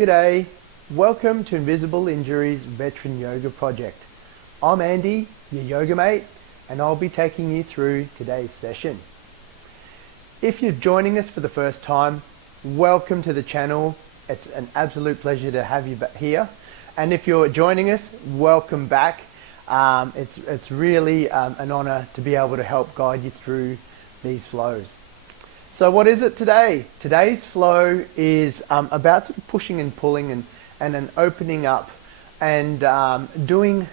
G'day, welcome to Invisible Injuries Veteran Yoga Project. I'm Andy, your yoga mate, and I'll be taking you through today's session. If you're joining us for the first time, welcome to the channel. It's an absolute pleasure to have you here. And if you're joining us, welcome back. It's really an honor to be able to help guide you through these flows. So what is it today? Today's flow is about sort of pushing and pulling and then opening up and doing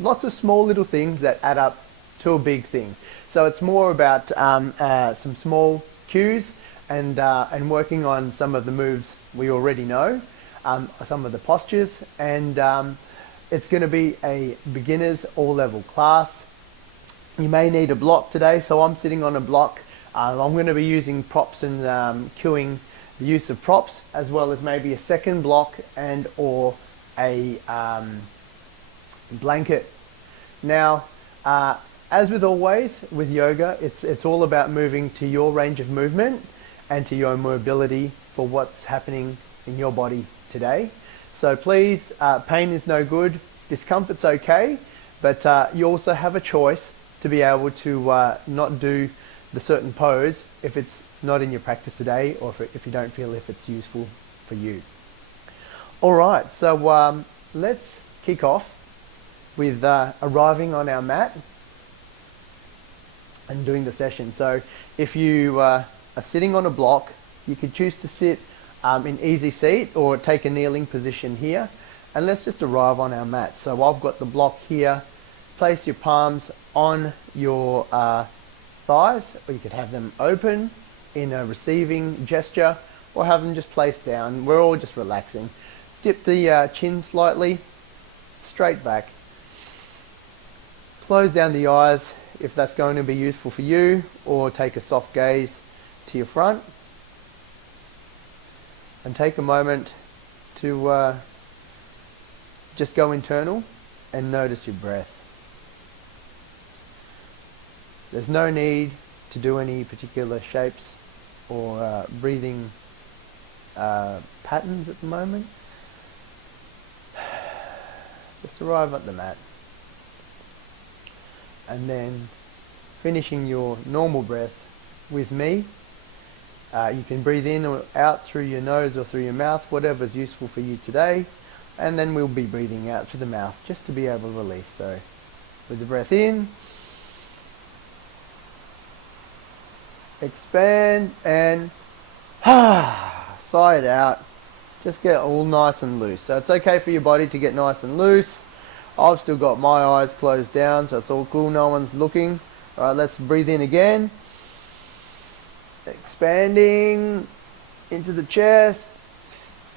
lots of small little things that add up to a big thing. So it's more about some small cues and working on some of the moves we already know, some of the postures, and it's going to be a beginner's all-level class. You may need a block today, so I'm sitting on a block. I'm going to be using props and cueing the use of props, as well as maybe a second block and or a blanket. Now, as with always with yoga, it's all about moving to your range of movement and to your mobility for what's happening in your body today. So please, pain is no good, discomfort's okay, but you also have a choice to be able to not do the certain pose if it's not in your practice today, or if you don't feel if it's useful for you. Alright, so let's kick off with arriving on our mat and doing the session. So if you are sitting on a block, you could choose to sit in easy seat or take a kneeling position here, and let's just arrive on our mat. So I've got the block here. Place your palms on your thighs, or you could have them open in a receiving gesture, or have them just placed down. We're all just relaxing. Dip the chin slightly, straight back. Close down the eyes if that's going to be useful for you, or take a soft gaze to your front. And take a moment to just go internal and notice your breath. There's no need to do any particular shapes or breathing patterns at the moment. Just arrive at the mat. And then finishing your normal breath with me. You can breathe in or out through your nose or through your mouth, whatever's useful for you today. And then we'll be breathing out through the mouth just to be able to release. So with the breath in, expand, and sigh it out. Just get all nice and loose. So it's okay for your body to get nice and loose. I've still got my eyes closed down, so it's all cool, no one's looking. Alright, let's breathe in again. Expanding into the chest.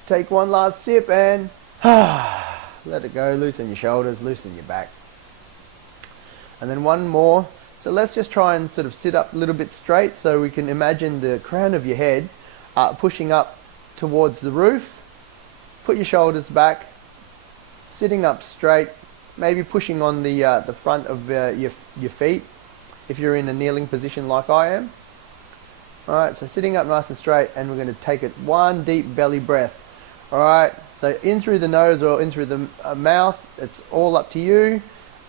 Take one last sip and let it go. Loosen your shoulders, loosen your back. And then one more. So let's just try and sort of sit up a little bit straight, so we can imagine the crown of your head pushing up towards the roof. Put your shoulders back, sitting up straight, maybe pushing on the front of your feet if you're in a kneeling position like I am. Alright, so sitting up nice and straight, and we're going to take it one deep belly breath. Alright, so in through the nose or in through the mouth, it's all up to you,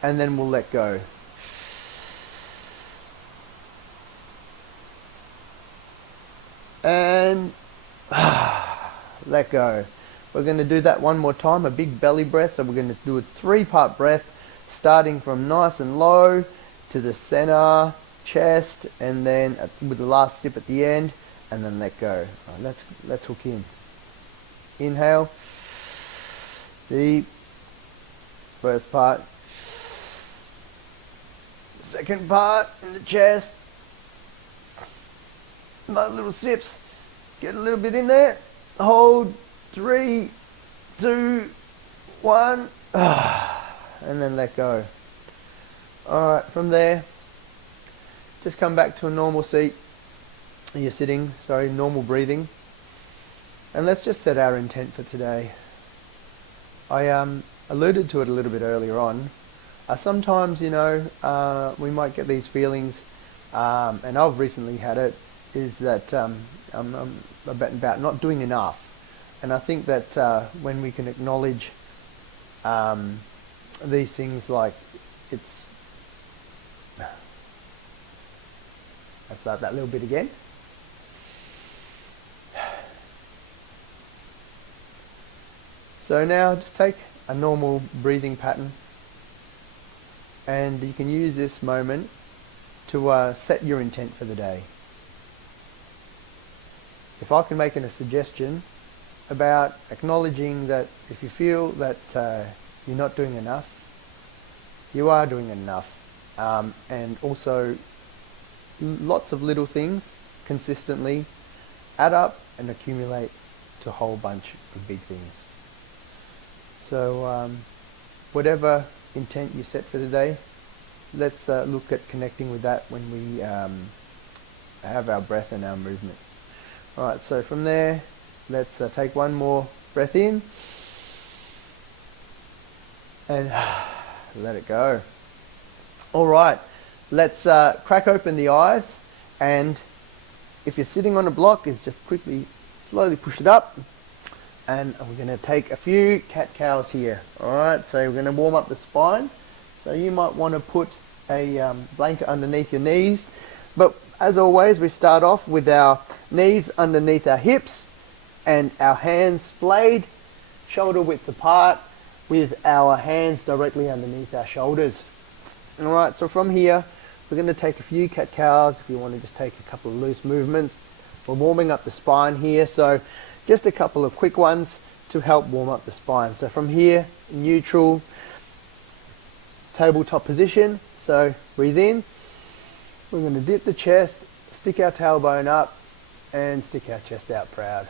and then we'll let go. And let go. We're going to do that one more time, a big belly breath. So we're going to do a 3-part breath, starting from nice and low to the center, chest, and then with the last sip at the end, and then let go. Right, let's hook in. Inhale, deep, first part. Second part in the chest. Nice little sips. Get a little bit in there. Hold. 3, 2, 1. And then let go. Alright, from there, just come back to a normal seat. You're sitting, normal breathing. And let's just set our intent for today. I alluded to it a little bit earlier on. Sometimes, we might get these feelings, and I've recently had it, is that I'm about not doing enough. And I think that when we can acknowledge these things, like it's, let's start that little bit again. So now just take a normal breathing pattern, and you can use this moment to set your intent for the day. If I can make a suggestion about acknowledging that if you feel that you're not doing enough, you are doing enough, and also lots of little things consistently add up and accumulate to a whole bunch of big things. So whatever intent you set for the day, let's look at connecting with that when we have our breath and our movement. Alright, so from there, let's take one more breath in and let it go. Alright, let's crack open the eyes, and if you're sitting on a block, is just quickly, slowly push it up, and we're going to take a few cat-cows here. Alright, so we're going to warm up the spine. So you might want to put a blanket underneath your knees, but as always we start off with our knees underneath our hips and our hands splayed, shoulder width apart, with our hands directly underneath our shoulders. Alright, so from here we're going to take a few cat-cows. If you want to just take a couple of loose movements, we're warming up the spine here, so just a couple of quick ones to help warm up the spine. So from here, neutral tabletop position. So breathe in. We're going to dip the chest, stick our tailbone up, and stick our chest out proud,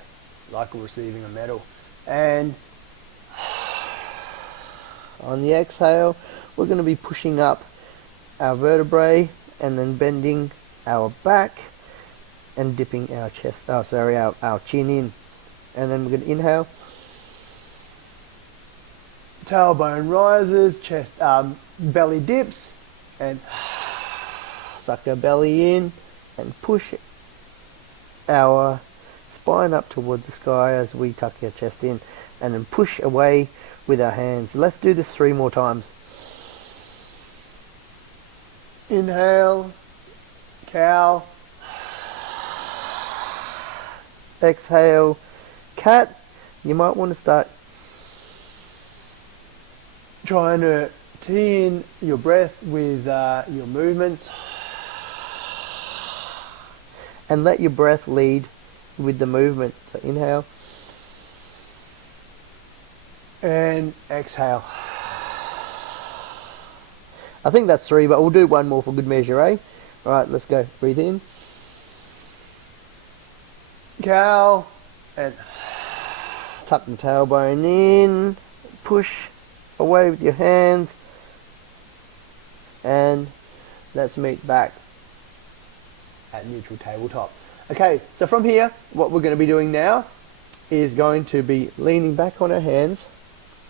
like we're receiving a medal. And on the exhale, we're going to be pushing up our vertebrae and then bending our back and dipping our chest, our chin in. And then we're going to inhale, tailbone rises, chest, belly dips, and suck our belly in and push our spine up towards the sky as we tuck our chest in, and then push away with our hands. Let's do this 3 more times. Inhale, cow. Exhale, cat. You might want to start trying to tee in your breath with your movements, and let your breath lead with the movement. So inhale and exhale. I think that's 3, but we'll do 1 more for good measure, eh? Alright, let's go. Breathe in, cow, and tuck the tailbone in, push away with your hands, and let's meet back at neutral tabletop. Okay, so from here, what we're going to be doing now is going to be leaning back on our hands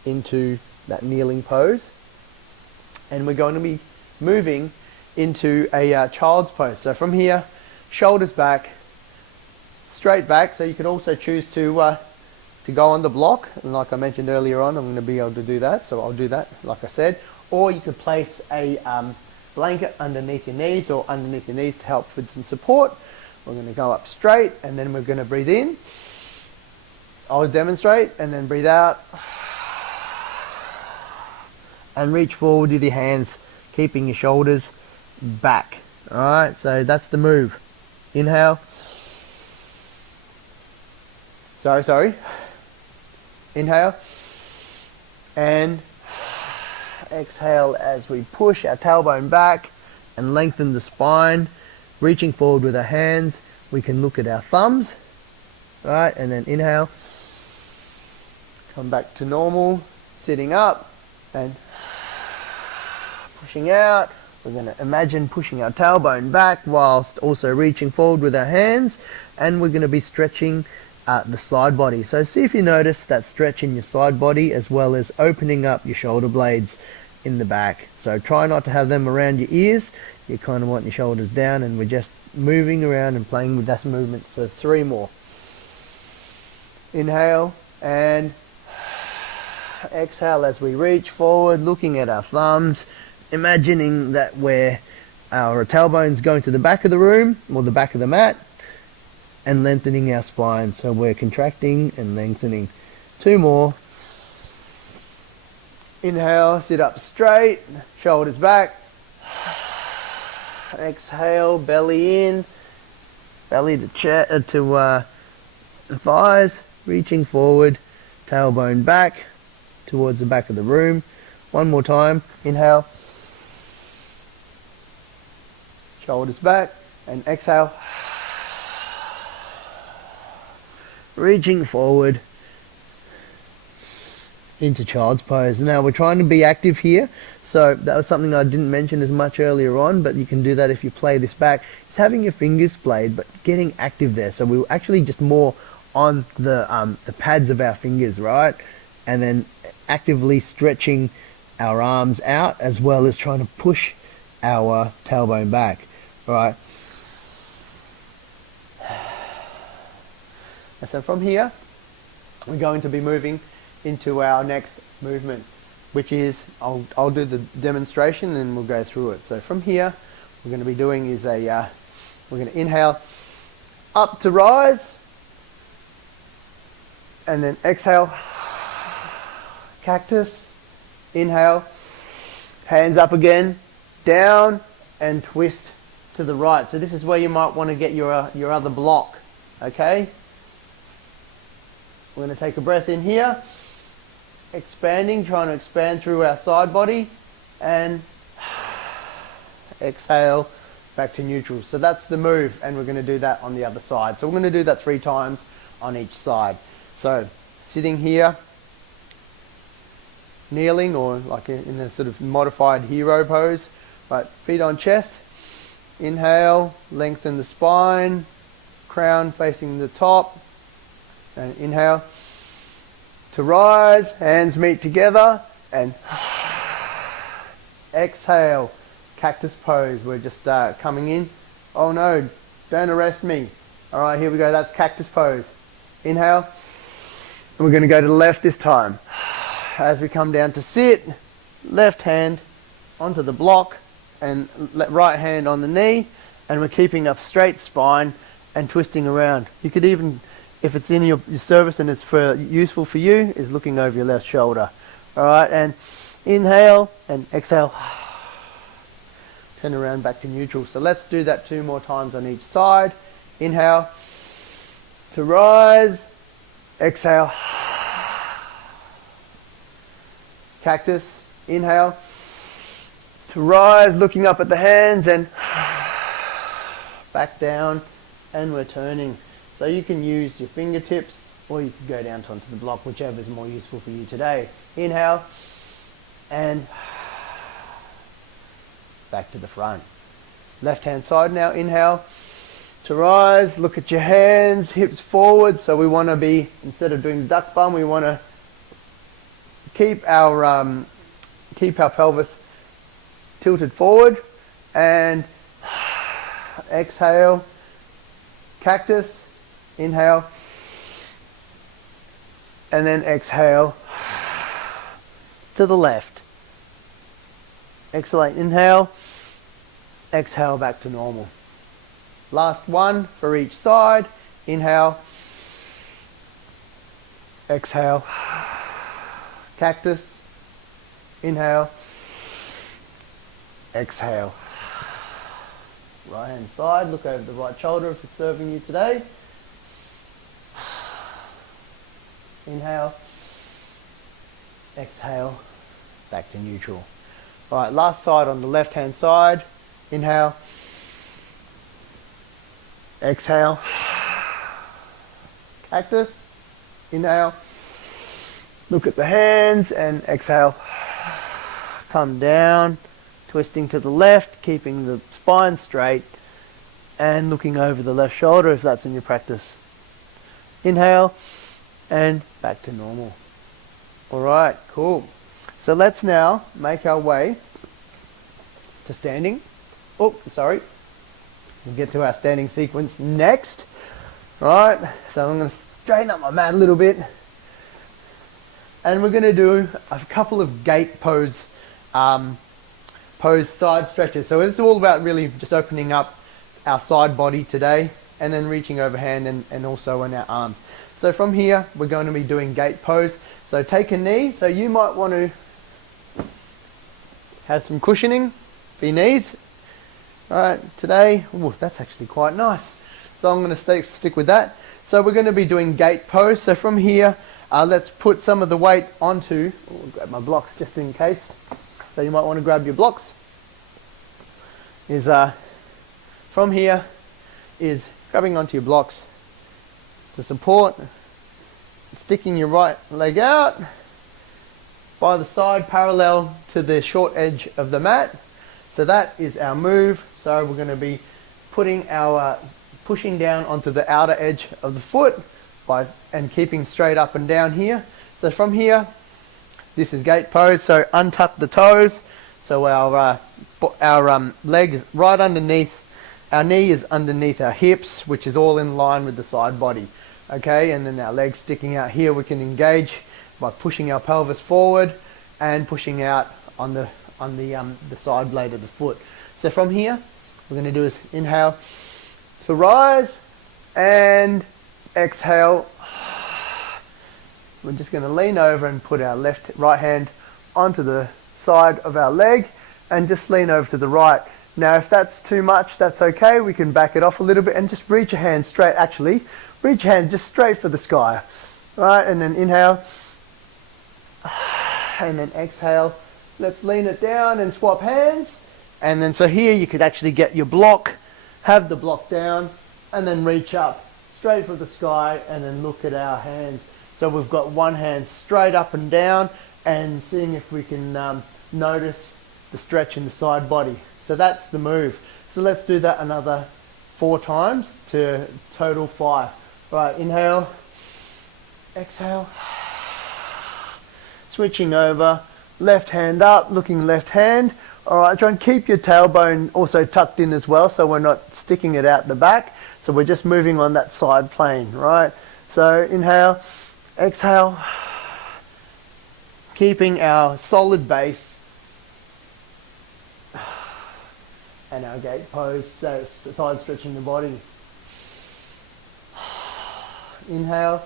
into that kneeling pose, and we're going to be moving into a child's pose. So from here, shoulders back, straight back. So you can also choose to go on the block, and like I mentioned earlier on, I'm going to be able to do that, so I'll do that like I said. Or you could place a blanket underneath your knees or underneath your knees to help with some support. We're going to go up straight, and then we're going to breathe in. I'll demonstrate, and then breathe out. And reach forward with your hands, keeping your shoulders back. Alright, so that's the move. Inhale. Sorry. Inhale. And exhale as we push our tailbone back and lengthen the spine. Reaching forward with our hands. We can look at our thumbs. Right, and then inhale. Come back to normal. Sitting up and pushing out. We're going to imagine pushing our tailbone back whilst also reaching forward with our hands, and we're going to be stretching the side body. So see if you notice that stretch in your side body, as well as opening up your shoulder blades in the back. So try not to have them around your ears. You kind of want your shoulders down, and we're just moving around and playing with that movement for 3 more. Inhale and exhale as we reach forward, looking at our thumbs, imagining that our tailbone's going to the back of the room or the back of the mat, and lengthening our spine. So we're contracting and lengthening. 2 more. Inhale, sit up straight, shoulders back. Exhale, belly in, belly to thighs, reaching forward, tailbone back towards the back of the room. 1 more time. Inhale, shoulders back, and exhale, reaching forward into child's pose. Now we're trying to be active here, so that was something I didn't mention as much earlier on, but you can do that if you play this back. It's having your fingers splayed but getting active there, so we were actually just more on the pads of our fingers, right? And then actively stretching our arms out as well as trying to push our tailbone back, right? And so from here we're going to be moving into our next movement, which is, I'll do the demonstration and we'll go through it. So from here, we're going to be doing is we're going to inhale up to rise, and then exhale, cactus, inhale, hands up again, down, and twist to the right. So this is where you might want to get your other block, okay? We're going to take a breath in here, expanding, trying to expand through our side body, and exhale back to neutral. So that's the move, and we're going to do that on the other side. So we're going to do that 3 times on each side. So sitting here, kneeling, or like in a sort of modified hero pose, right, feet on chest, inhale, lengthen the spine, crown facing the top, and inhale to rise, hands meet together, and exhale, cactus pose. We're just coming in. Oh no, don't arrest me. All right, here we go. That's cactus pose. Inhale, and we're going to go to the left this time. As we come down to sit, left hand onto the block and right hand on the knee, and we're keeping a straight spine and twisting around. You could even, if it's in your service and it's useful for you, is looking over your left shoulder. All right, and inhale and exhale. Turn around back to neutral. So let's do that 2 more times on each side. Inhale to rise, exhale. Cactus, inhale to rise, looking up at the hands, and back down, and we're turning. So you can use your fingertips, or you can go down onto the block, whichever is more useful for you today. Inhale, and back to the front. Left hand side now. Inhale to rise, look at your hands, hips forward. So we want to be, instead of doing the duck bum, we want to keep our pelvis tilted forward, and exhale, cactus, inhale, and then exhale to the left. Exhale, inhale, exhale back to normal. Last one for each side. Inhale, exhale, cactus, inhale, exhale. Right hand side, look over the right shoulder if it's serving you today. Inhale, exhale, back to neutral. All right, last side on the left hand side. Inhale, exhale, cactus, inhale, look at the hands, and exhale, come down, twisting to the left, keeping the spine straight, and looking over the left shoulder if that's in your practice. Inhale, and back to normal. All right, cool. So let's now make our way to standing. Oh, sorry. We'll get to our standing sequence next. All right, so I'm going to straighten up my mat a little bit. and we're going to do a couple of gate pose side stretches. So it's all about really just opening up our side body today, and then reaching overhand and also in our arms. So from here, we're going to be doing gate pose. So take a knee. So you might want to have some cushioning for your knees. All right, today, ooh, that's actually quite nice. So I'm going to stick with that. So we're going to be doing gate pose. So from here, let's put some of the weight onto, I'll grab my blocks just in case. So you might want to grab your blocks. From here is grabbing onto your blocks to support, sticking your right leg out by the side parallel to the short edge of the mat. So that is our move. So we're going to be putting our pushing down onto the outer edge of the foot and keeping straight up and down here. So from here, this is gate pose. So untuck the toes. So our leg is right underneath. Our knee is underneath our hips, which is all in line with the side body. Okay, and then our legs sticking out here. We can engage by pushing our pelvis forward and pushing out on the side blade of the foot. So from here, we're going to do is inhale to rise and exhale. We're just going to lean over and put our right hand onto the side of our leg and just lean over to the right. Now if that's too much, that's okay. We can back it off a little bit and just reach your hand straight. Actually, reach your hand just straight for the sky. Right, and then inhale and then exhale. Let's lean it down and swap hands. And then so here you could actually get your block, have the block down, and then reach up straight for the sky and then look at our hands. So we've got one hand straight up and down and seeing if we can notice the stretch in the side body. So that's the move. So let's do that another 4 times to total 5. Right, inhale, exhale, switching over, left hand up, looking left hand. All right, try and keep your tailbone also tucked in as well, so we're not sticking it out the back. So we're just moving on that side plane, right? So inhale, exhale, keeping our solid base and our gate pose, so side stretching the body. Inhale,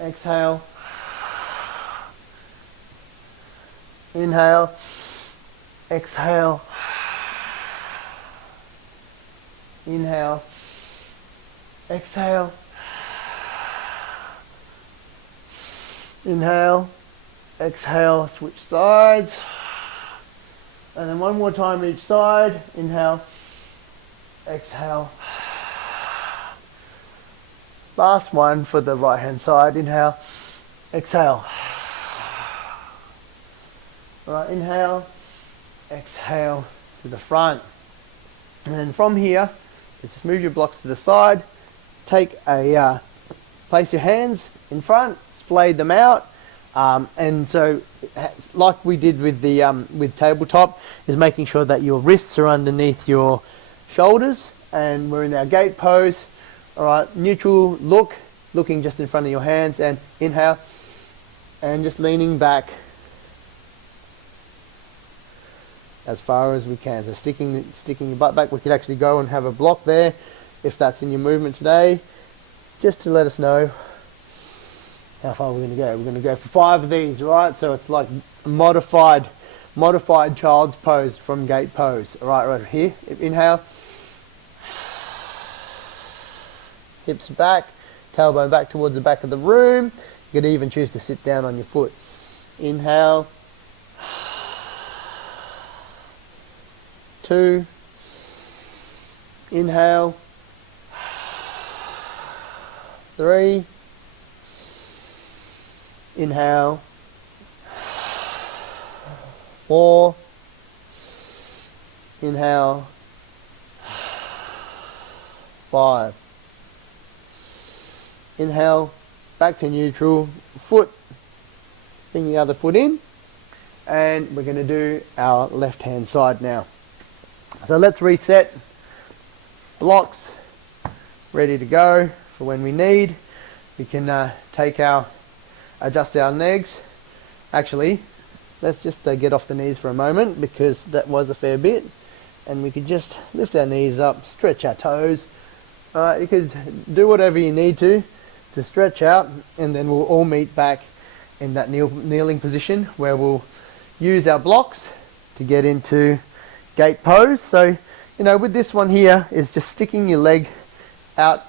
exhale, inhale, exhale, inhale, exhale, inhale, exhale, switch sides. And then one more time each side. Inhale, exhale. Last one for the right hand side. Inhale, exhale. All right, inhale, exhale to the front. And then from here, just move your blocks to the side. Take place your hands in front, splay them out. And so, like we did with the with tabletop, is making sure that your wrists are underneath your shoulders, and we're in our gate pose. All right, neutral look, looking just in front of your hands, and inhale, and just leaning back as far as we can. So sticking your butt back. We could actually go and have a block there, if that's in your movement today, just to let us know how far we're going to go. We're going to go for 5 of these, right? So it's like a modified child's pose from gate pose. All right, right here. Inhale. Hips back, tailbone back towards the back of the room. You could even choose to sit down on your foot. Inhale. 2. Inhale. 3. Inhale. 4. Inhale. 5. Inhale, back to neutral, foot, bring the other foot in, and we're going to do our left hand side now. So let's reset, blocks ready to go for when we need. We can take our adjust our legs. Actually, let's just get off the knees for a moment, because that was a fair bit. And we could just lift our knees up, stretch our toes. You could do whatever you need to stretch out, and then we'll all meet back in that kneeling position, where we'll use our blocks to get into gate pose. So, with this one here, is just sticking your leg out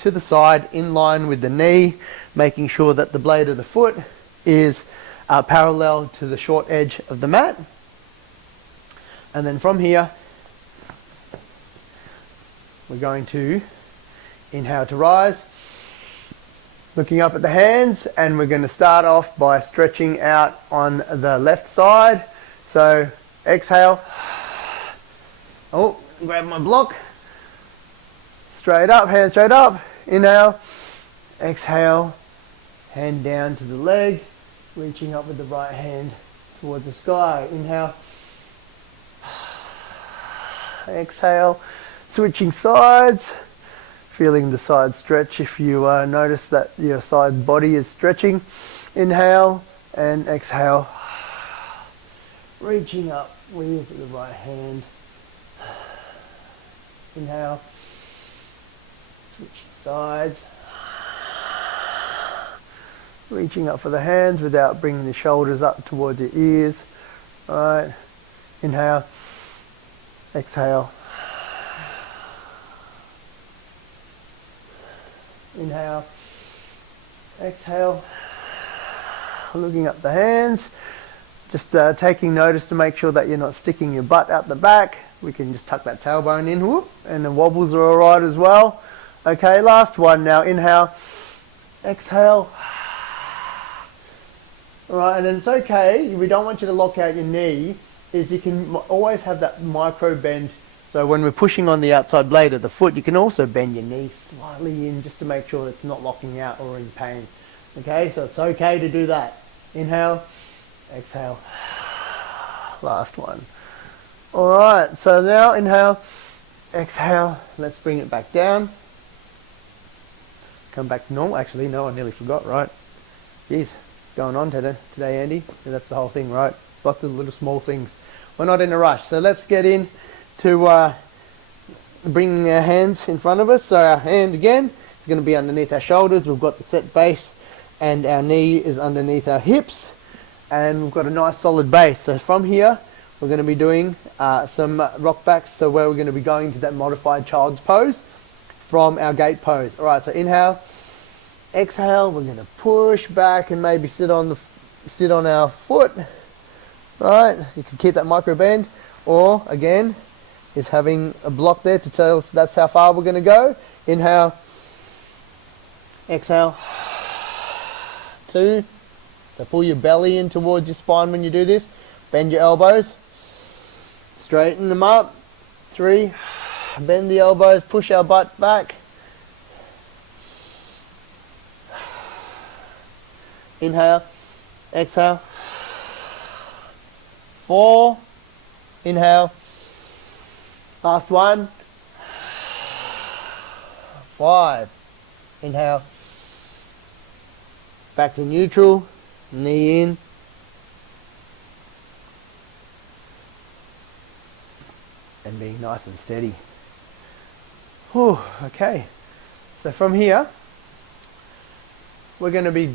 to the side in line with the knee, making sure that the blade of the foot is parallel to the short edge of the mat. And then from here, we're going to inhale to rise, looking up at the hands, and we're going to start off by stretching out on the left side. So exhale. Oh, grab my block. Straight up, hand straight up. Inhale. Exhale. Hand down to the leg, reaching up with the right hand towards the sky. Inhale. Exhale. Switching sides. Feeling the side stretch if you notice that your side body is stretching. Inhale and exhale. Reaching up with the right hand. Inhale. Switching sides. Reaching up for the hands without bringing the shoulders up towards your ears. All right. Inhale. Exhale. Inhale. Exhale. Looking up the hands. Just taking notice to make sure that you're not sticking your butt out the back. We can just tuck that tailbone in, whoop, and the wobbles are all right as well. Okay, last one now. Inhale. Exhale. All right, and then it's okay. We don't want you to lock out your knee. Is you can always have that micro bend. So when we're pushing on the outside blade of the foot, you can also bend your knee slightly in, just to make sure it's not locking out or in pain. Okay, so it's okay to do that. Inhale, exhale. Last one. All right, so now inhale, exhale. Let's bring it back down. Come back to normal. Actually, no, I nearly forgot, right? Jeez, going on today, Andy? So that's the whole thing, right? Lots of little small things. We're not in a rush. So let's get in to bringing our hands in front of us. So our hand again is going to be underneath our shoulders. We've got the set base, and our knee is underneath our hips, and we've got a nice solid base. So from here, we're going to be doing some rock backs. So where we're going to be going to that modified child's pose from our gate pose. All right, so inhale, exhale. We're going to push back and maybe sit on our foot. Right, you can keep that micro bend, or again, is having a block there to tell us that's how far we're going to go. Inhale, exhale. 2. So pull your belly in towards your spine when you do this. Bend your elbows. Straighten them up. 3. Bend the elbows. Push our butt back. Inhale, exhale. 4. Inhale. Last one. 5. Inhale. Back to neutral. Knee in. And being nice and steady. Whew, okay. So from here, we're going to be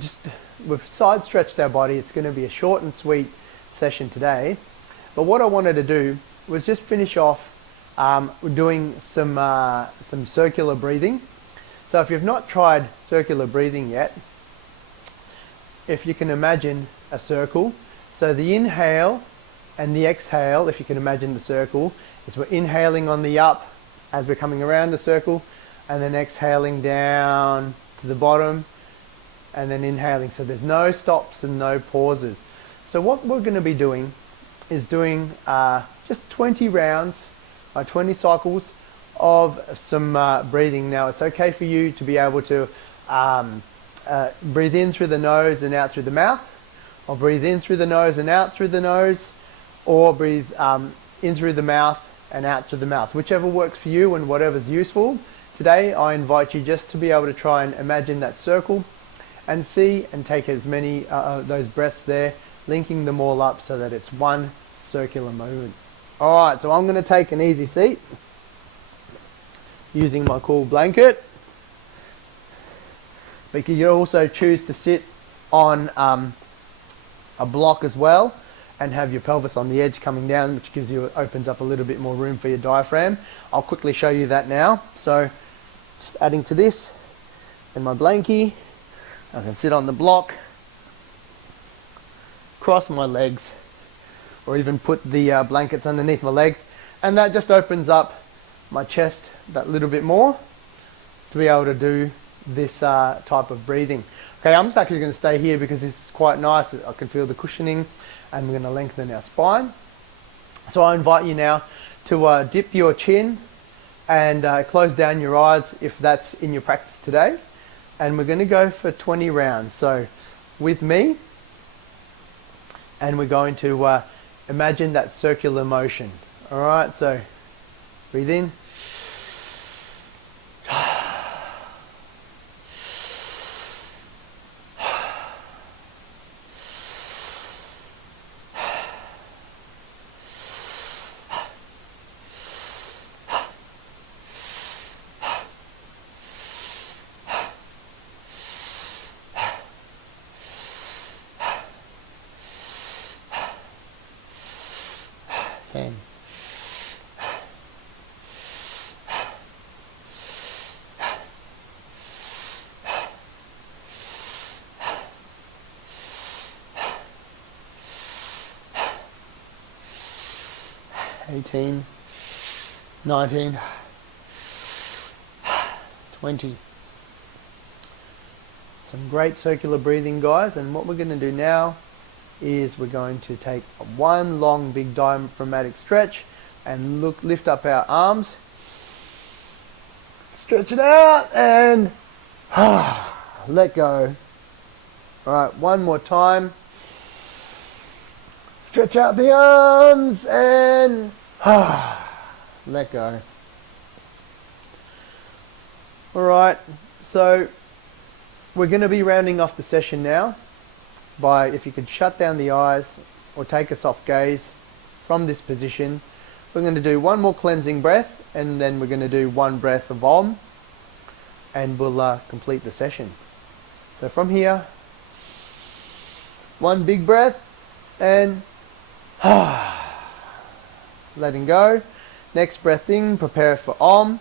we've side stretched our body. It's going to be a short and sweet session today. But what I wanted to do was just finish off doing some circular breathing. So if you've not tried circular breathing yet, if you can imagine a circle, so the inhale and the exhale, if you can imagine the circle, is we're inhaling on the up as we're coming around the circle, and then exhaling down to the bottom, and then inhaling. So there's no stops and no pauses. So what we're going to be doing is doing just 20 rounds, 20 cycles of some breathing. Now it's okay for you to be able to breathe in through the nose and out through the mouth, or breathe in through the nose and out through the nose, or breathe in through the mouth and out through the mouth, whichever works for you and whatever's useful. Today I invite you just to be able to try and imagine that circle, and see and take as many those breaths there, linking them all up so that it's one circular movement. Alright, so I'm going to take an easy seat using my cool blanket. But you can also choose to sit on a block as well and have your pelvis on the edge coming down, which opens up a little bit more room for your diaphragm. I'll quickly show you that now. So just adding to this and my blankie, I can sit on the block, cross my legs, or even put the blankets underneath my legs, and that just opens up my chest that little bit more to be able to do this type of breathing. Okay, I'm just actually going to stay here because this is quite nice. I can feel the cushioning, and we're going to lengthen our spine. So I invite you now to dip your chin and close down your eyes if that's in your practice today. And we're going to go for 20 rounds. So with me, and we're going to imagine that circular motion. All right, so breathe in. Ten. 18, 19, 20. Some great circular breathing, guys, and what we're going to do now is we're going to take one long big diaphragmatic stretch and lift up our arms, stretch it out, and let go. All right, one more time. Stretch out the arms and let go. All right, so we're going to be rounding off the session now by, if you could shut down the eyes or take a soft gaze from this position. We're going to do one more cleansing breath, and then we're going to do one breath of Om, and we'll complete the session. So from here, one big breath and letting go. Next breath in, prepare for Om.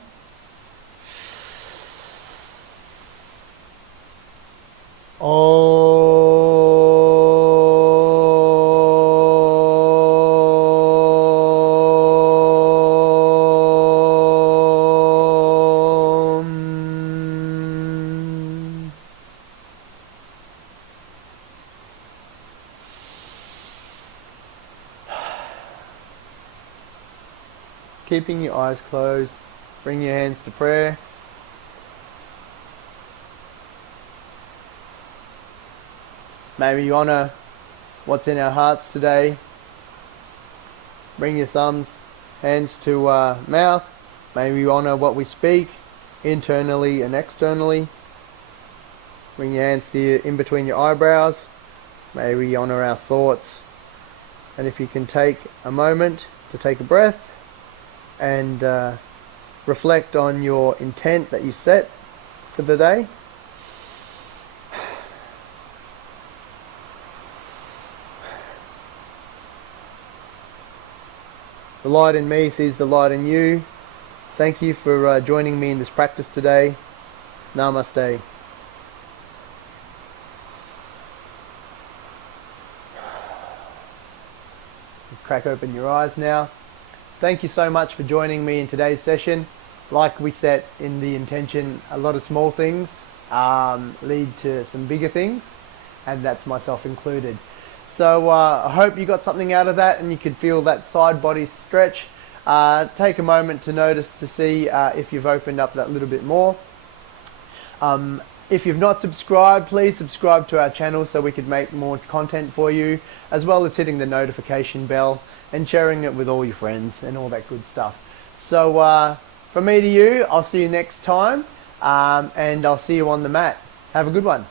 Keeping your eyes closed, bring your hands to prayer. May we honor what's in our hearts today. Bring your hands to mouth. May we honor what we speak internally and externally. Bring your hands to in between your eyebrows. May we honor our thoughts. And if you can take a moment to take a breath and reflect on your intent that you set for the day. The light in me sees the light in you. Thank you for joining me in this practice today. Namaste. Crack open your eyes now. Thank you so much for joining me in today's session. Like we set in the intention, a lot of small things lead to some bigger things, and that's myself included. So I hope you got something out of that and you could feel that side body stretch. Take a moment to notice to see if you've opened up that little bit more. If you've not subscribed, please subscribe to our channel so we could make more content for you, as well as hitting the notification bell and sharing it with all your friends and all that good stuff. So from me to you, I'll see you next time, and I'll see you on the mat. Have a good one.